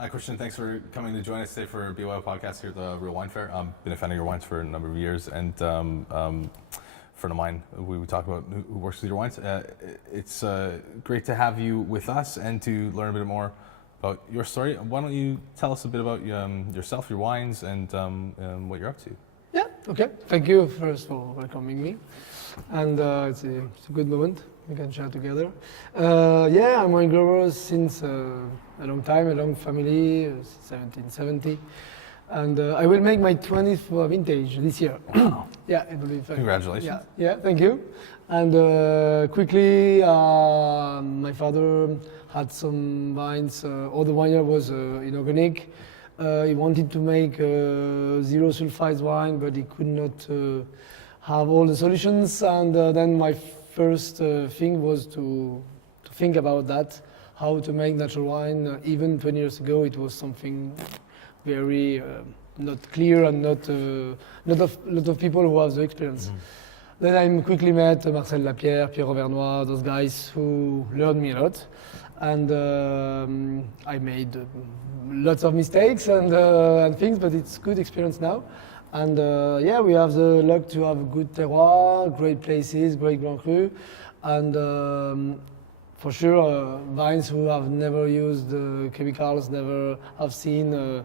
Hi, Christian. Thanks for coming to join us today for BYO podcast here at the Real Wine Fair. I've been a fan of your wines for a number of years, and a friend of mine, we talk about who works with your wines. It's great to have you with us and to learn a bit more about your story. Why don't you tell us a bit about yourself, your wines, and what you're up to? Yeah, okay. Thank you first for welcoming me. And it's a good moment. We can share together. I'm wine grower since a long time, a long family, since 1770. And I will make my 20th vintage this year. Wow. Yeah, I believe. Congratulations. Yeah, thank you. And quickly, my father had some vines. All the vineyard was inorganic. He wanted to make zero-sulfite wine, but he could not have all the solutions. And then my first thing was to think about that, how to make natural wine. Even 20 years ago, it was something very not clear and not lot of people who have the experience. Mm-hmm. Then I quickly met Marcel Lapierre, Pierre Auvernois, those guys who learned me a lot. And I made lots of mistakes and things, but it's good experience now. And we have the luck to have good terroir, great places, great Grand Cru, and for sure vines who have never used chemicals, never have seen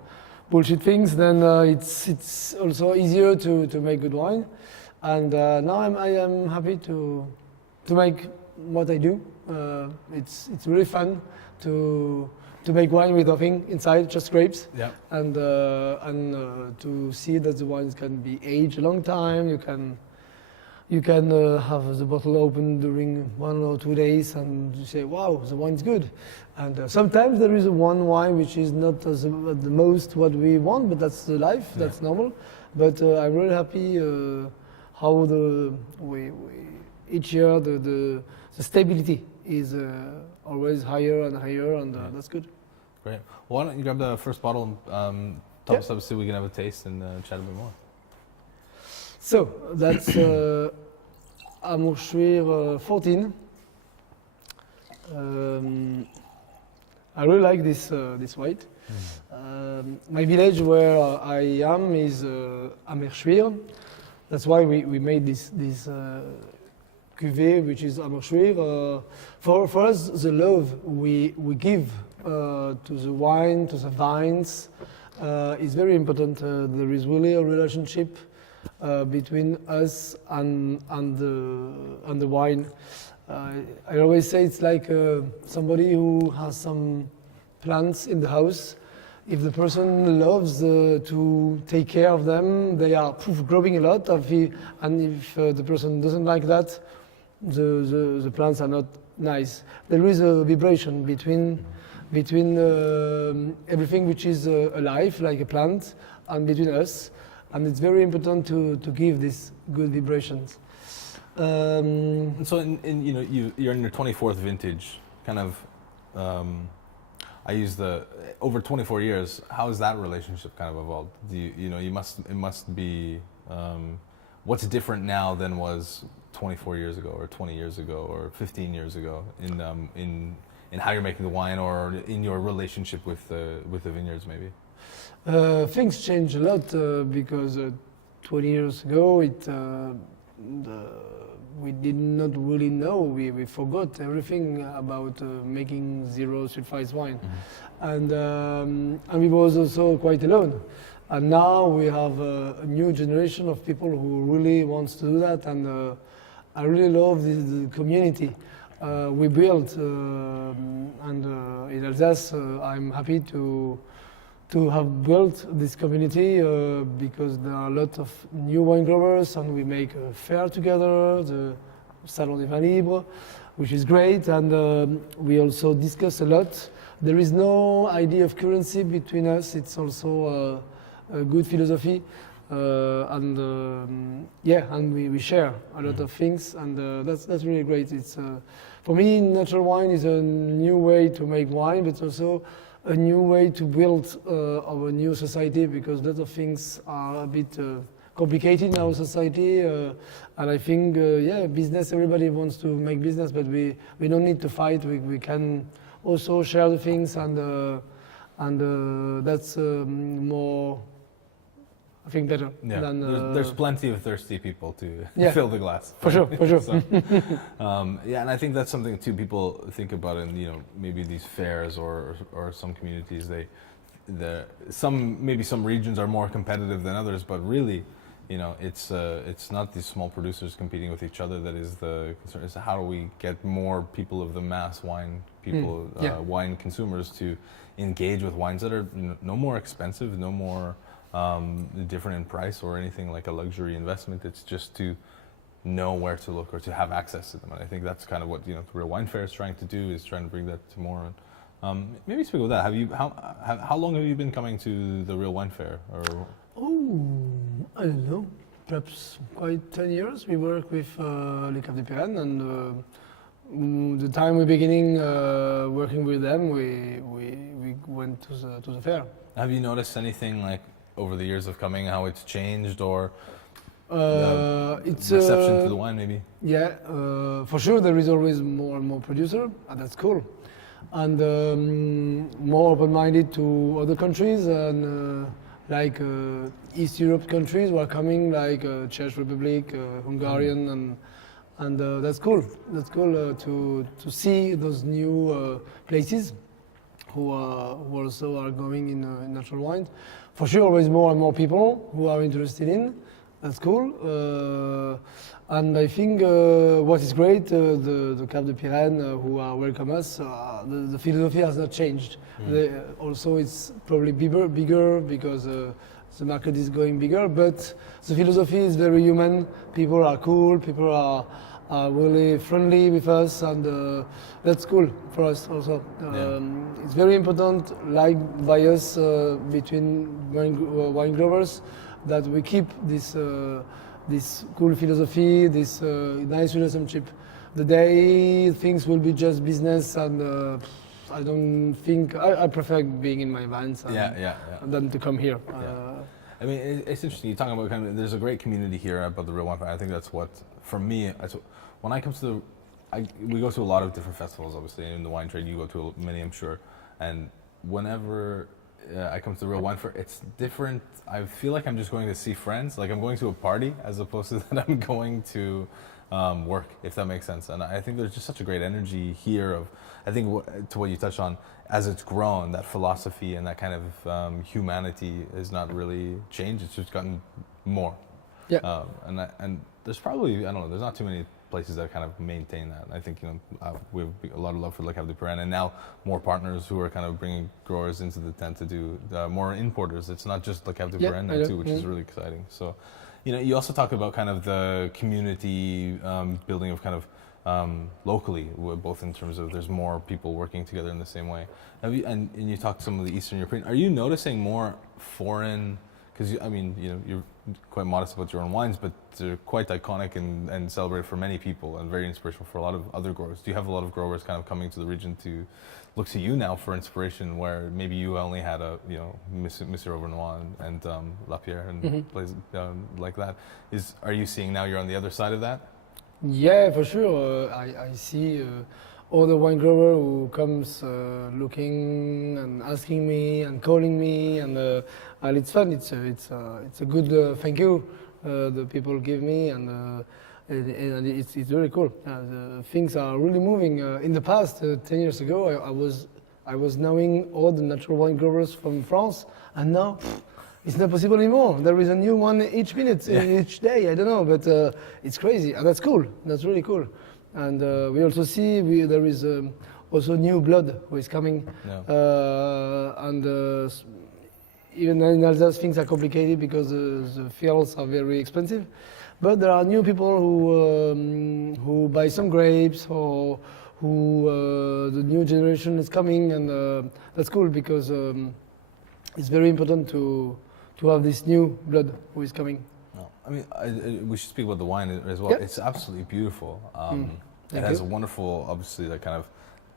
bullshit things. Then it's also easier to make good wine. And now I am happy to make what I do. It's really fun to make wine with nothing inside, just grapes. Yeah. And to see that the wines can be aged a long time. You can have the bottle open during 1 or 2 days, and you say, "Wow, the wine's good." And sometimes there is one wine which is not the most what we want, but that's the life. Yeah. That's normal. But I'm really happy how each year the stability is always higher and higher, and that's good. Great. Well, why don't you grab the first bottle and top us up so we can have a taste and chat a bit more. So that's Amour 14. I really like this white. My village where I am is Amerschwir. That's why we made this cuvée, which is Amerschwir. For us, the love we give to the wine, to the vines, is very important. There is really a relationship between us and the wine. I always say it's like somebody who has some plants in the house. If the person loves to take care of them, they are growing a lot. And if the person doesn't like that, the plants are not nice. There is a vibration between everything which is alive, like a plant, and between us. And it's very important to give these good vibrations. So, you're in your 24th vintage. Kind of, I use over 24 years. How has that relationship kind of evolved? It must be. What's different now than was 24 years ago, or 20 years ago, or 15 years ago in how you're making the wine, or in your relationship with the vineyards, maybe? Things change a lot because 20 years ago we did not really know. We forgot everything about making zero-sulfite wine, mm-hmm. and we was also quite alone. And now we have a new generation of people who really wants to do that, and I really love the community we built. And in Alsace, I'm happy to have built this community because there are a lot of new wine growers, and we make a fair together, the Salon des Vins Libres, which is great, and we also discuss a lot. There is no idea of currency between us. It's also a good philosophy, and we share a lot of things, and that's really great. It's for me, natural wine is a new way to make wine, but also a new way to build our new society, because a lot of things are a bit complicated in our society, and I think business, everybody wants to make business, but we don't need to fight. We can also share the things, and and that's more, I think, better Yeah, than. there's plenty of thirsty people to Yeah. fill the glass. For sure, for sure. So, yeah, and I think that's something too people think about in maybe these fairs or some communities. Maybe some regions are more competitive than others, but really, it's not these small producers competing with each other that is the concern. It's how do we get more people of the mass wine people, Yeah. wine consumers to engage with wines that are no more expensive, no more different in price or anything like a luxury investment. It's just to know where to look or to have access to them. And I think that's kind of what the Real Wine Fair is trying to do, is trying to bring that to more. Maybe speak of that. How long have you been coming to the Real Wine Fair? Or I don't know. Perhaps quite 10 years. We work with Les Caves de Pirène, and the time we're beginning working with them, we went to the fair. have you noticed anything like over the years of coming, how it's changed or It's reception to the wine maybe? Yeah, for sure there is always more and more producer, and that's cool. And more open-minded to other countries, and like East Europe countries who are coming, like Czech Republic, Hungarian, and that's cool. That's cool to see those new places who also are going in natural wines. For sure, always more and more people who are interested in. That's cool. And I think what is great, the Caves de Pirène who welcome us, the philosophy has not changed. Also, it's probably bigger because the market is going bigger, but the philosophy is very human. People are cool, people are really friendly with us, and that's cool for us also. It's very important, like by us, between wine growers, that we keep this cool philosophy, this nice relationship. The day things will be just business, and I don't think I prefer being in my vines than to come here. I mean, it's interesting. You talk about there's a great community here about the Real Wine Fair. I think that's what, for me, when I come to we go to a lot of different festivals, obviously, in the wine trade. You go to many, I'm sure, and whenever I come to the Real Wine Fair, it's different. I feel like I'm just going to see friends, like I'm going to a party, as opposed to that I'm going to work, if that makes sense. And I think there's just such a great energy here I think to what you touched on, as it's grown, that philosophy and that kind of humanity has not really changed. It's just gotten more. Yeah. And there's probably, I don't know, there's not too many places that kind of maintain that. I think we have a lot of love for Les Caves de Pirène, and now more partners who are kind of bringing growers into the tent to do more importers. It's not just Les Caves de Pirène now too, which is really exciting. So, you also talk about kind of the community building of kind of locally, both in terms of there's more people working together in the same way. And you talked to some of the Eastern European. Are you noticing more foreign? Because you're quite modest about your own wines, but they're quite iconic and celebrated for many people and very inspirational for a lot of other growers. Do you have a lot of growers kind of coming to the region to look to you now for inspiration, where maybe you only had Monsieur Auvernois and Lapierre and places like that? Are you seeing now you're on the other side of that? Yeah, for sure. I see all the wine grower who comes looking and asking me and calling me, and it's fun. It's a good thank you the people give me, and it's really cool. Things are really moving. In the past, 10 years ago, I was knowing all the natural wine growers from France, and now it's not possible anymore. There is a new one each minute, each day. I don't know, but it's crazy, and that's cool. That's really cool. And we also see there is also new blood who is coming, and even in Alsace things are complicated because the fields are very expensive. But there are new people who buy some grapes, or who the new generation is coming, and that's cool because it's very important to have this new blood who is coming. No. I mean, we should speak about the wine as well. Yep. It's absolutely beautiful. It Thank has you. a wonderful, obviously, that kind of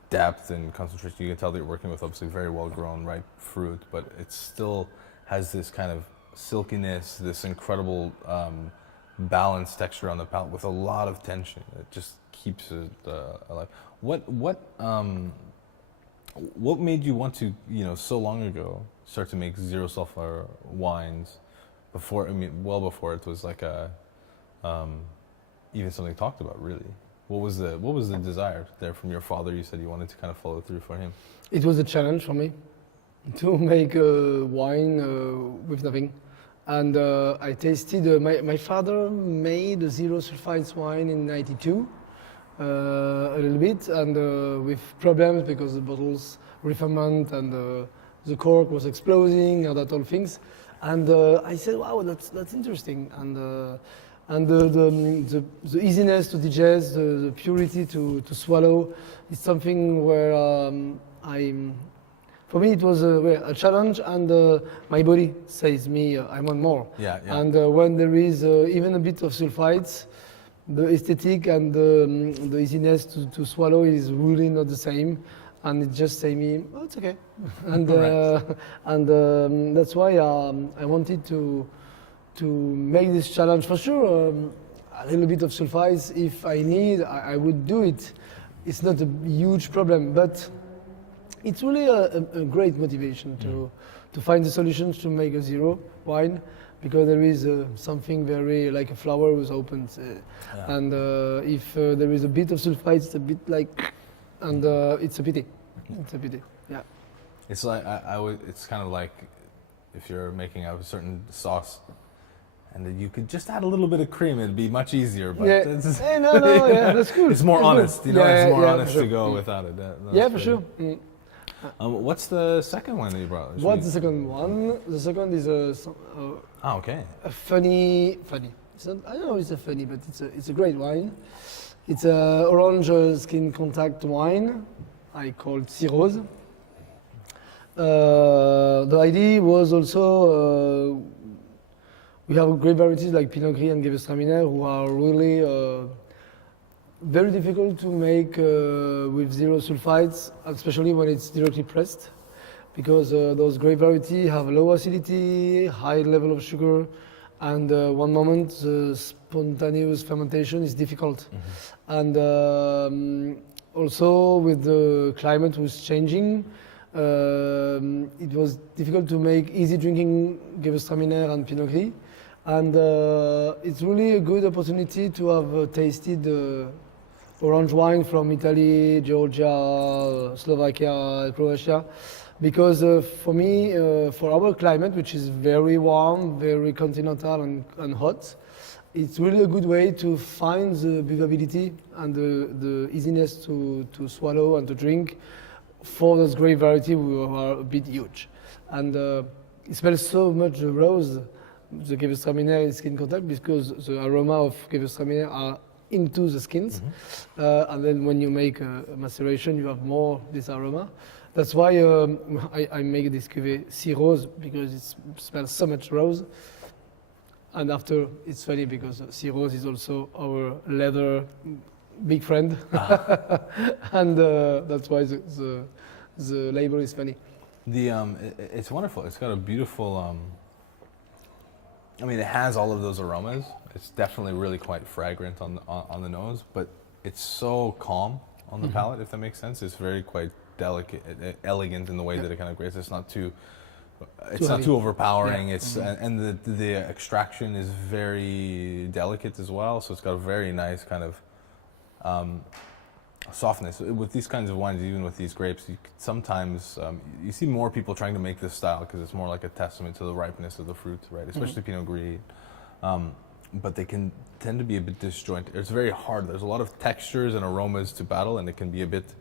depth and concentration. You can tell that you're working with obviously very well grown, ripe fruit, but it still has this kind of silkiness, this incredible balanced texture on the palate with a lot of tension. It just keeps it alive. What What made you want to, so long ago, start to make zero sulfur wines? Well before it was like even something talked about, really. What was the desire there from your father? You said you wanted to kind of follow through for him. It was a challenge for me to make wine with nothing. And I tasted, my father made a zero-sulfite wine in 92, a little bit, and with problems because the bottles referment and the cork was exploding and that all things. And I said, wow, that's interesting. And the easiness to digest, the purity to swallow is something where for me it was a challenge, and my body says me I want more. Yeah. And when there is even a bit of sulfites, the aesthetic and the easiness to swallow is really not the same, and it just say me, oh, it's okay. And that's why I wanted to make this challenge for sure. A little bit of sulfites, if I need, I would do it. It's not a huge problem, but it's really a great motivation to find the solutions to make a zero wine, because there is something very like a flower was opened, and if there is a bit of sulfite, it's a bit like, and it's a pity. It's a pity. Yeah. It's like it's kind of like if you're making a certain sauce, and then you could just add a little bit of cream, it'd be much easier. But yeah. Yeah, that's cool. It's more honest, good. It's more honest sure. to go without it. Yeah, for sure. Mm. What's the second one that you brought? What's the second one? The second is okay. a funny. It's not, I don't know if it's a funny, but it's a great wine. It's a orange skin contact wine. I called Cirrhose. The idea was also we have great varieties like Pinot Gris and Gewürztraminer who are really very difficult to make with zero sulfites, especially when it's directly pressed, because those grape varieties have low acidity, high level of sugar, and one moment the spontaneous fermentation is difficult. Mm-hmm. And also with the climate was changing, it was difficult to make easy drinking Gewürztraminer and Pinot Gris. And it's really a good opportunity to have tasted orange wine from Italy, Georgia, Slovakia, Croatia, because for me, for our climate, which is very warm, very continental and hot, it's really a good way to find the buvability and the easiness to swallow and to drink for those grape variety who are a bit huge. And it smells so much rose, the Gewürztraminer in skin contact, because the aroma of Gewürztraminer are into the skins. Mm-hmm. And then when you make a maceration, you have more this aroma. That's why I make this cuvée Cirrhose, because it smells so much rose. And after, it's funny because Cirrhose is also our leather big friend. And that's why the label is funny. It's wonderful. It's got a beautiful, it has all of those aromas. It's definitely really quite fragrant on the nose, but it's so calm on the mm-hmm. palate, if that makes sense. It's very quite delicate, elegant in the way that it kind of grates. It's not too overpowering. Yeah. It's mm-hmm. and the extraction is very delicate as well. So it's got a very nice kind of softness. With these kinds of wines, even with these grapes, sometimes you see more people trying to make this style because it's more like a testament to the ripeness of the fruit, right? Especially mm-hmm. Pinot Gris. But they can tend to be a bit disjointed. It's very hard. There's a lot of textures and aromas to battle, and it can be a bit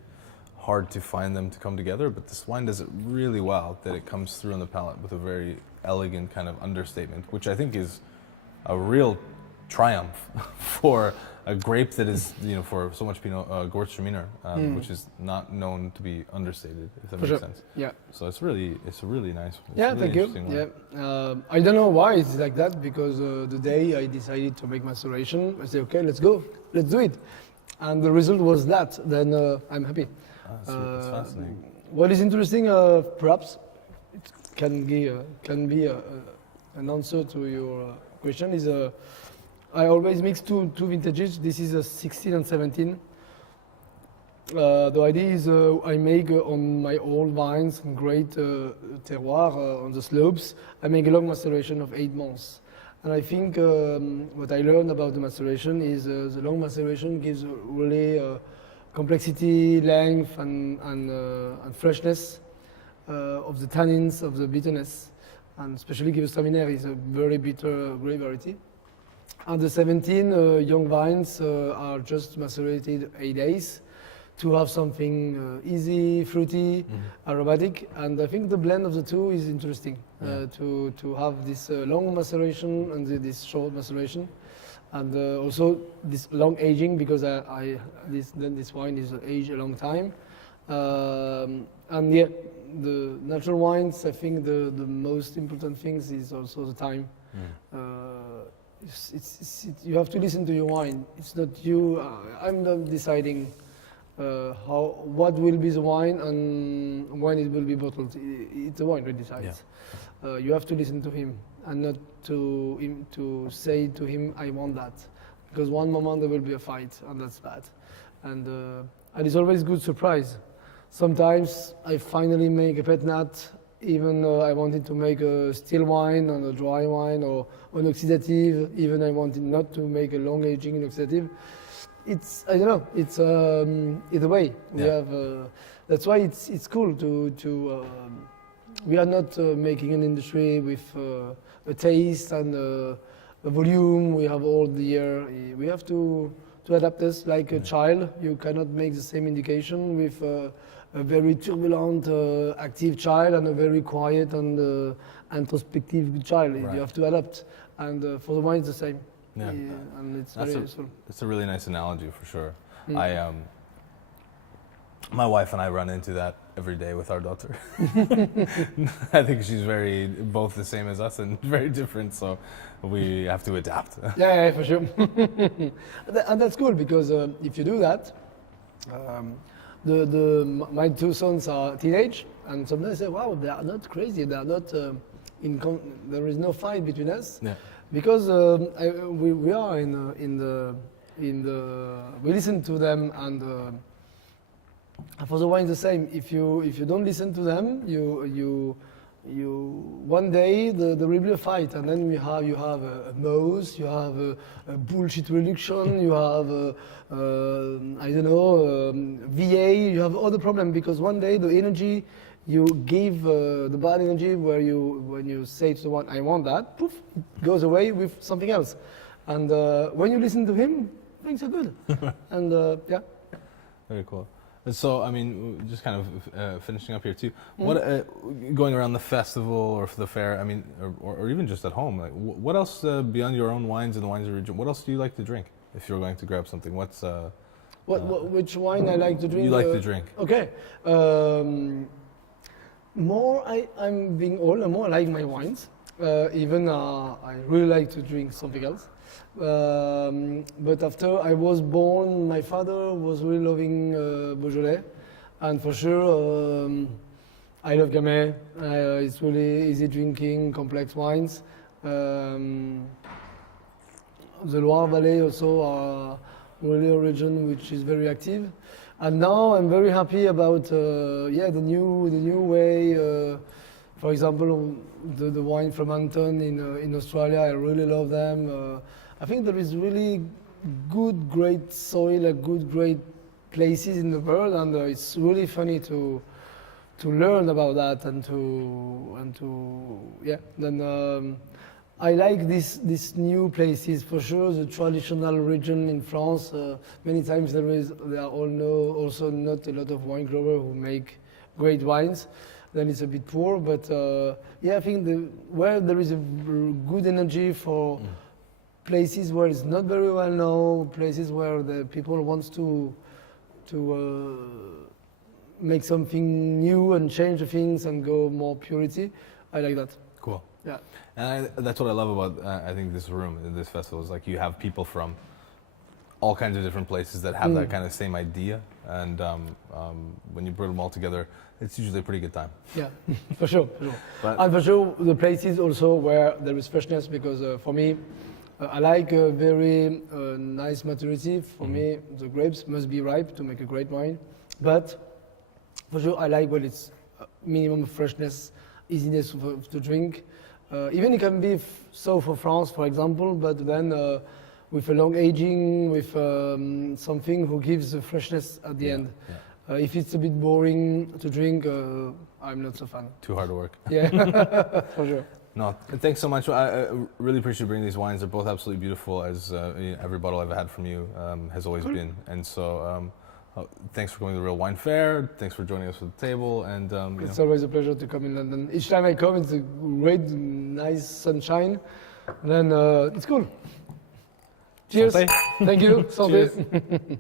hard to find them to come together. But this wine does it really well, that it comes through on the palate with a very elegant kind of understatement, which I think is a real triumph for a grape that is, for so much Pinot Gewürztraminer, which is not known to be understated, if that makes sense. Yeah. So it's a really nice. Yeah, thank you. Yeah. I don't know why it's like that, because the day I decided to make maceration, I said, okay, let's go, let's do it, and the result was that. Then I'm happy. That's fascinating. What is interesting, perhaps, it can be an answer to your question, is I always mix two vintages. This is a 16 and 17. The idea is I make on my old vines, great terroir on the slopes. I make a long maceration of 8 months. And I think what I learned about the maceration is the long maceration gives really complexity, length, and freshness of the tannins, of the bitterness. And especially Gewürztraminer is a very bitter grape variety. And the 17 young vines are just macerated 8 days to have something easy, fruity, aromatic. And I think the blend of the two is interesting, to have this long maceration and this short maceration. And also this long aging, because this wine is aged a long time. And yeah, the natural wines, I think the most important things is also the time. You have to listen to your wine. It's not you. I'm not deciding what will be the wine and when it will be bottled. It's the wine that decides. Yeah. You have to listen to him and not to say to him, I want that. Because one moment there will be a fight, and that's bad. And it's always good surprise. Sometimes I finally make a pet nat, even I wanted to make a still wine and a dry wine or an oxidative, even I wanted not to make a long aging in oxidative. It's, I don't know, it's either way. We have, that's why it's cool to we are not making an industry with a taste and a volume. We have all the year. We have to adapt us like a child. You cannot make the same indication with a very turbulent, active child and a very quiet and introspective child. Right. You have to adapt. And for the wine, it's the same. Yeah. And it's very useful. It's a really nice analogy for sure. My wife and I run into that every day with our daughter. I think she's both the same as us and very different, so we have to adapt. Yeah, for sure. And that's cool because if you do that, my 2 sons are teenage, and sometimes I say, "Wow, they are not crazy. They are not there is no fight between us." Yeah. Because we are in the we listen to them, and for the wine the same. If you don't listen to them, you one day there will be a fight, and then you have a mouse, you have a bullshit reduction, you have I don't know VA, you have other problem because one day the energy you give the bad energy when you say to someone I want that, poof, it goes away with something else, and when you listen to him, things are good, and yeah. Very cool. So, I mean, just kind of finishing up here too. What going around the festival or for the fair? I mean, or even just at home. Like, what else beyond your own wines and the wines of the region? What else do you like to drink if you're going to grab something? What's which wine I like to drink? You like to drink? Okay. I'm being older. More I like my wines. Even I really like to drink something else. But after I was born, my father was really loving Beaujolais, and for sure I love Gamay. It's really easy drinking, complex wines. The Loire Valley also are really a region which is very active. And now I'm very happy about the new way. For example, the wine from Anton in Australia, I really love them. I think there is really good, great soil, great places in the world, and it's really funny to learn about that and to yeah. Then I like these new places for sure. The traditional region in France, many times there are also not a lot of wine growers who make great wines. Then it's a bit poor, but yeah, I think where there is a good energy for places where it's not very well known, places where the people wants to make something new and change the things and go more purity. I like that. Cool. Yeah. And that's what I love about I think this room, this festival, is like you have people from all kinds of different places that have that kind of same idea, and when you bring them all together, it's usually a pretty good time. Yeah, for sure. And for sure, the places also where there is freshness, because for me, I like a very nice maturity. For me, the grapes must be ripe to make a great wine. But for sure, I like when it's minimum freshness, easiness to drink. Even it can be so for France, for example, but then with a long aging, with something who gives the freshness at the end. Yeah. If it's a bit boring to drink, I'm not so fan. Too hard to work. Yeah, for sure. No, thanks so much. I really appreciate you bringing these wines. They're both absolutely beautiful, as every bottle I've had from you has always been. And so, thanks for going to the Real Wine Fair. Thanks for joining us at the table. And it's always a pleasure to come in London. Each time I come, it's a great, nice sunshine. And then it's cool. Cheers. Santé. Thank you. Santé. Cheers.